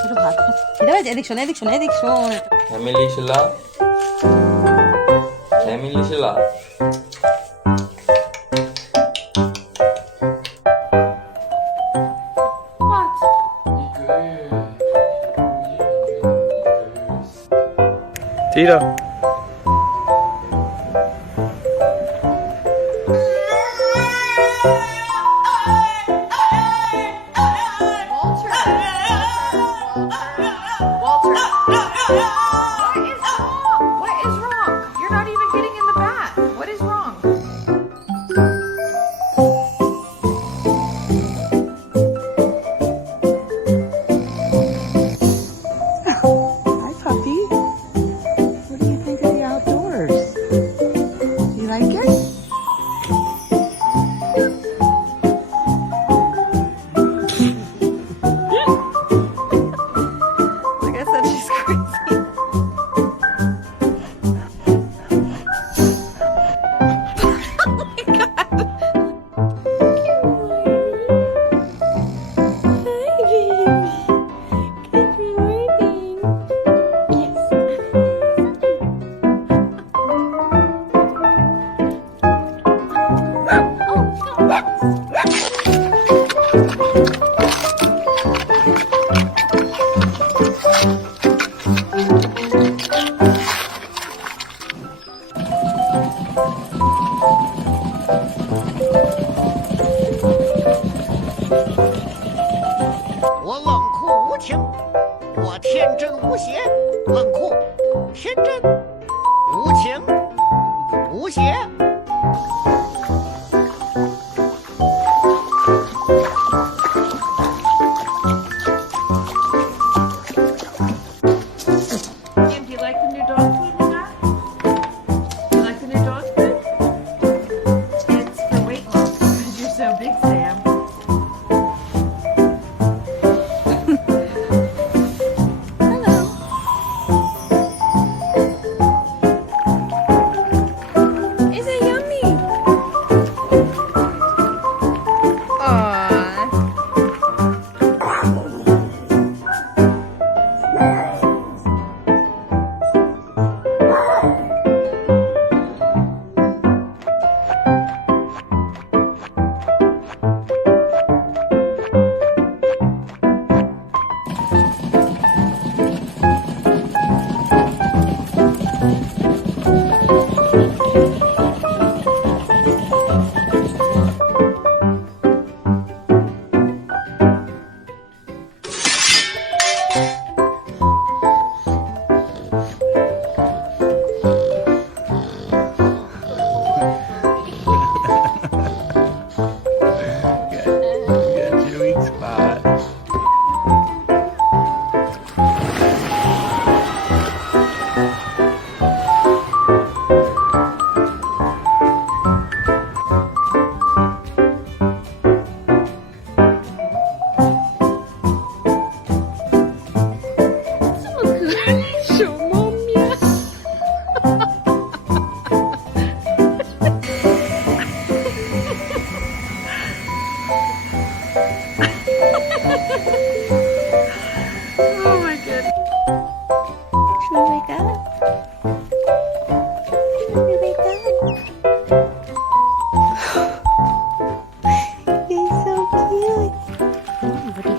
ছোট ভাত খাচ্ছে এদিক শোন এদিক শোন এদিক শোন family Shila family Shila Tira. What is wrong? You're not even getting in the bat. What is wrong? Hi puppy, what do you think of the outdoors? You like it? Like I said, she's crazy. Sam, do you like the new dog food we got? You like the new dog food? It's for weight loss because you're so big, Sam. Is it yummy? Aww. Got your weak spot. Show momia. Oh my goodness. Should we wake up? Should we wake up? He's so cute. Oh, what a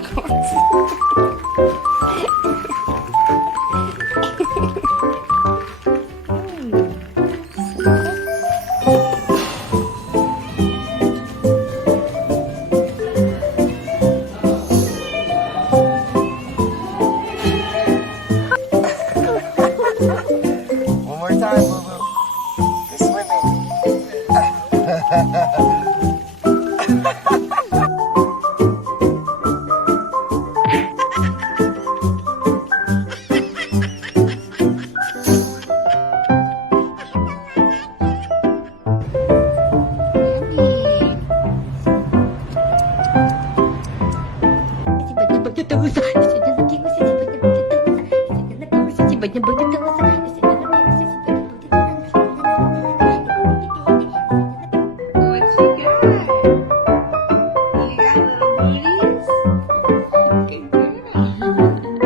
One more time, boo boo. You're What you got? You got little booties? Good girl.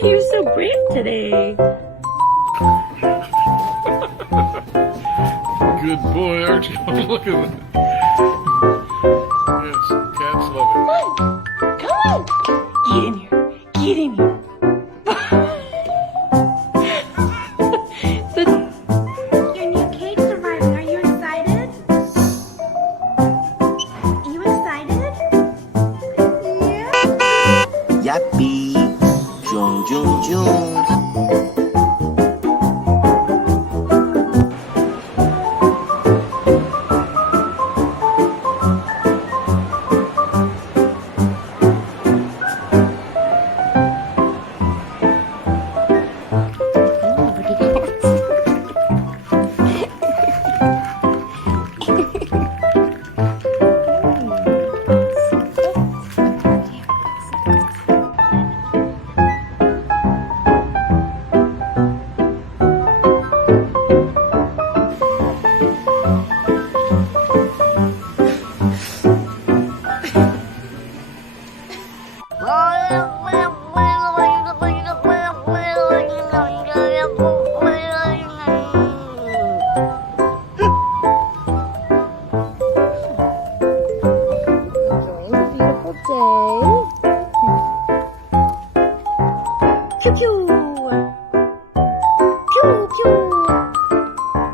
You're so brave today. Good boy, aren't you? Look at that. Yes, cats love it. Come on. Get in here. Get in here. Your new cake's arriving. Are you excited? Are you excited? Yappy, jung jung jung. Enjoying the beautiful day. Pew pew. Pew pew.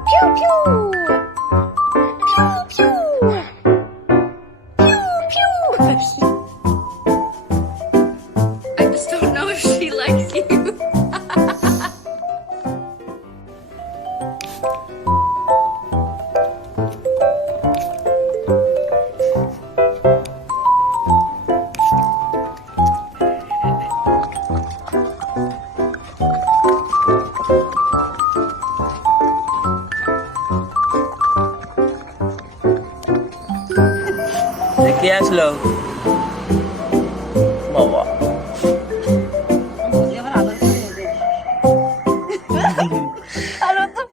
Pew pew. Pew pew. Pew pew. I just don't know if she likes you. Sekian slow. Bawa.